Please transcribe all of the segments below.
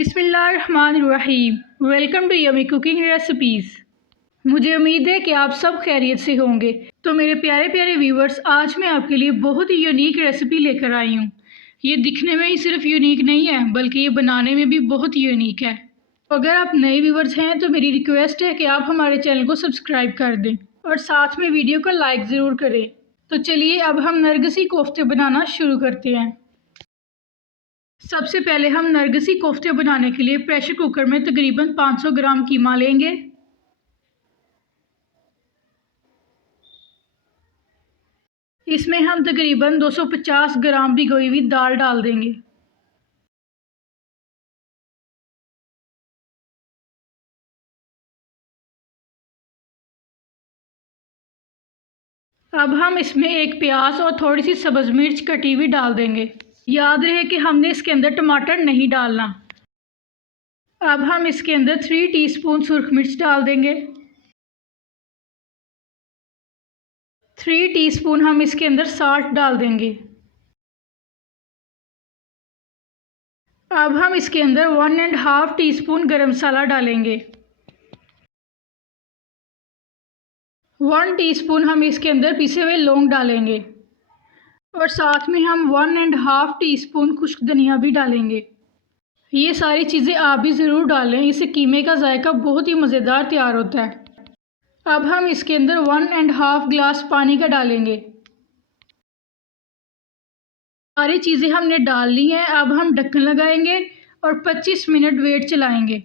बिस्मिल्लाहिर्रहमानिर्रहीम। Welcome to yummy cooking recipes. मुझे उम्मीद है कि आप सब खैरियत से होंगे। तो मेरे प्यारे प्यारे व्यूवर्स, आज मैं आपके लिए बहुत ही यूनिक रेसिपी लेकर आई हूँ। ये दिखने में ही सिर्फ यूनिक नहीं है, बल्कि ये बनाने में भी बहुत यूनिक है। तो अगर आप नए व्यूवर्स हैं तो मेरी रिक्वेस्ट है कि आप हमारे चैनल को सब्सक्राइब कर दें और साथ में वीडियो को लाइक ज़रूर करें। तो चलिए अब हम नरगिसी कोफ्ते बनाना शुरू करते हैं। सबसे पहले हम नरगिसी कोफ्ते बनाने के लिए प्रेशर कुकर में तकरीबन 500 ग्राम कीमा लेंगे। इसमें हम तकरीबन 250 ग्राम भिगोई हुई दाल डाल देंगे। अब हम इसमें एक प्याज और थोड़ी सी सब्ज़ मिर्च कटी हुई डाल देंगे। याद रहे कि हमने इसके अंदर टमाटर नहीं डालना। अब हम इसके अंदर 3 टीस्पून सुरख मिर्च डाल देंगे। 3 टीस्पून हम इसके अंदर साल्ट डाल देंगे। अब हम इसके अंदर 1.5 टीस्पून गरम मसाला डालेंगे। 1 टीस्पून हम इसके अंदर पिसे हुए लौंग डालेंगे और साथ में हम 1.5 टीस्पून खुश्क धनिया भी डालेंगे। ये सारी चीज़ें आप भी ज़रूर डालें, इससे कीमे का जायका बहुत ही मज़ेदार तैयार होता है। अब हम इसके अंदर 1.5 गिलास पानी का डालेंगे। सारी चीज़ें हमने डाल ली हैं। अब हम ढक्कन लगाएंगे और 25 मिनट वेट चलाएंगे।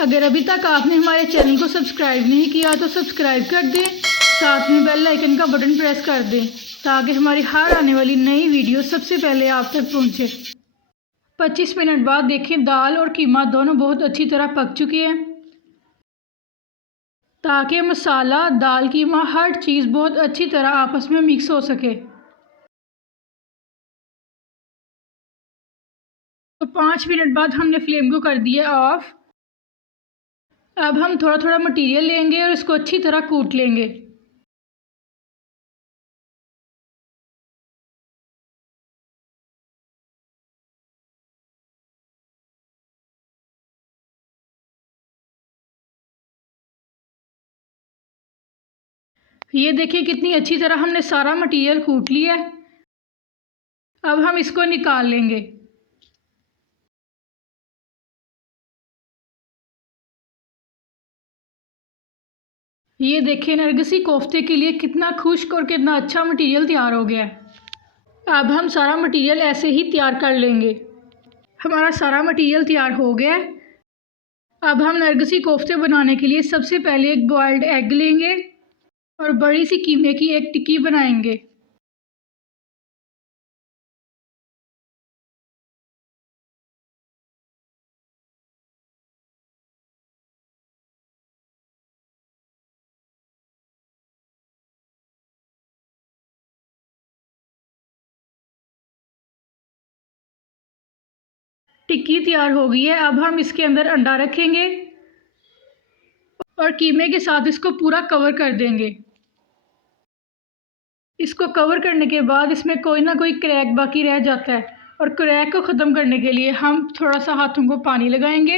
अगर अभी तक आपने हमारे चैनल को सब्सक्राइब नहीं किया तो सब्सक्राइब कर दें, साथ में बेल आइकन का बटन प्रेस कर दें ताकि हमारी हर आने वाली नई वीडियो सबसे पहले आप तक पहुंचे। 25 मिनट बाद देखें, दाल और कीमा दोनों बहुत अच्छी तरह पक चुकी है। ताकि मसाला, दाल, कीमा हर चीज़ बहुत अच्छी तरह आपस में मिक्स हो सके। तो 5 मिनट बाद हमने फ्लेम को कर दिया ऑफ। अब हम थोड़ा थोड़ा मटेरियल लेंगे और इसको अच्छी तरह कूट लेंगे। ये देखिए कितनी अच्छी तरह हमने सारा मटेरियल कूट लिया है। अब हम इसको निकाल लेंगे। ये देखिए नरगिसी कोफ्ते के लिए कितना खुश्क और कितना अच्छा मटेरियल तैयार हो गया है। अब हम सारा मटेरियल ऐसे ही तैयार कर लेंगे। हमारा सारा मटेरियल तैयार हो गया है। अब हम नरगिसी कोफ्ते बनाने के लिए सबसे पहले एक बॉइल्ड एग लेंगे और बड़ी सी कीमे की एक टिक्की बनाएंगे। टिक्की तैयार हो गई है। अब हम इसके अंदर अंडा रखेंगे और कीमे के साथ इसको पूरा कवर कर देंगे। इसको कवर करने के बाद इसमें कोई ना कोई क्रैक बाकी रह जाता है और क्रैक को ख़त्म करने के लिए हम थोड़ा सा हाथों को पानी लगाएंगे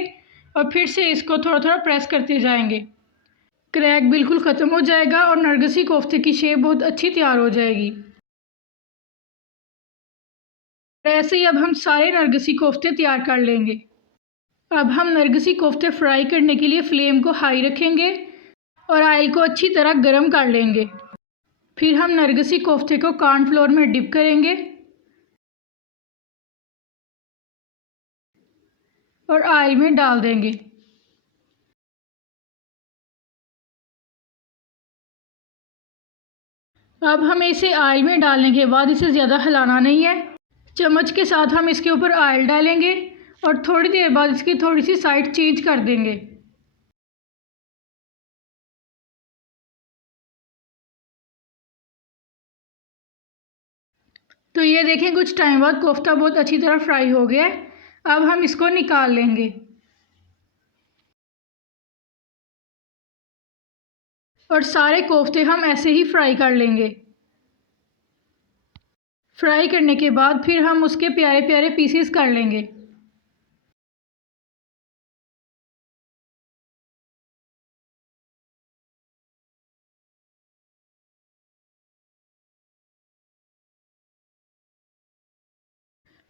और फिर से इसको थोड़ा थोड़ा प्रेस करते जाएंगे। क्रैक बिल्कुल ख़त्म हो जाएगा और नरगिसी कोफ्ते की शेप बहुत अच्छी तैयार हो जाएगी। ऐसे ही अब हम सारे नरगिसी कोफ्ते तैयार कर लेंगे। अब हम नरगिसी कोफ्ते फ्राई करने के लिए फ्लेम को हाई रखेंगे और ऑयल को अच्छी तरह गर्म कर लेंगे। फिर हम नरगिसी कोफ्ते को कॉर्नफ्लोर में डिप करेंगे और ऑयल में डाल देंगे। अब हमें इसे ऑयल में डालने के बाद इसे ज़्यादा हिलाना नहीं है। चम्मच के साथ हम इसके ऊपर ऑयल डालेंगे और थोड़ी देर बाद इसकी थोड़ी सी साइड चेंज कर देंगे। तो ये देखें कुछ टाइम बाद कोफ्ता बहुत अच्छी तरह फ्राई हो गया है। अब हम इसको निकाल लेंगे और सारे कोफ्ते हम ऐसे ही फ्राई कर लेंगे। फ्राई करने के बाद फिर हम उसके प्यारे प्यारे पीसेस कर लेंगे।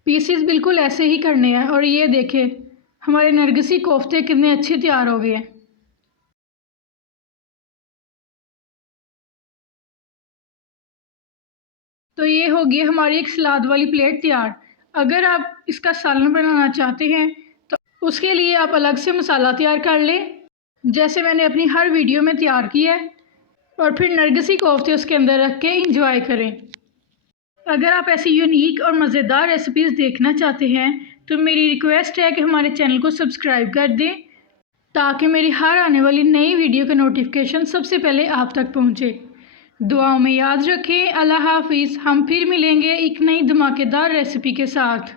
पीसीस बिल्कुल ऐसे ही करने हैं। और ये देखें हमारे नरगिसी कोफ्ते कितने अच्छे तैयार हो गए हैं। तो ये होगी हमारी एक सलाद वाली प्लेट तैयार। अगर आप इसका सालन बनाना चाहते हैं तो उसके लिए आप अलग से मसाला तैयार कर लें, जैसे मैंने अपनी हर वीडियो में तैयार किया है, और फिर नरगिसी कोफ्ते उसके अंदर रख के इंजॉय करें। अगर आप ऐसी यूनिक और मज़ेदार रेसिपीज़ देखना चाहते हैं तो मेरी रिक्वेस्ट है कि हमारे चैनल को सब्सक्राइब कर दें, ताकि मेरी हर आने वाली नई वीडियो का नोटिफिकेशन सबसे पहले आप तक पहुंचे। दुआओं में याद रखें। अल्लाह हाफिज़। हम फिर मिलेंगे एक नई धमाकेदार रेसिपी के साथ।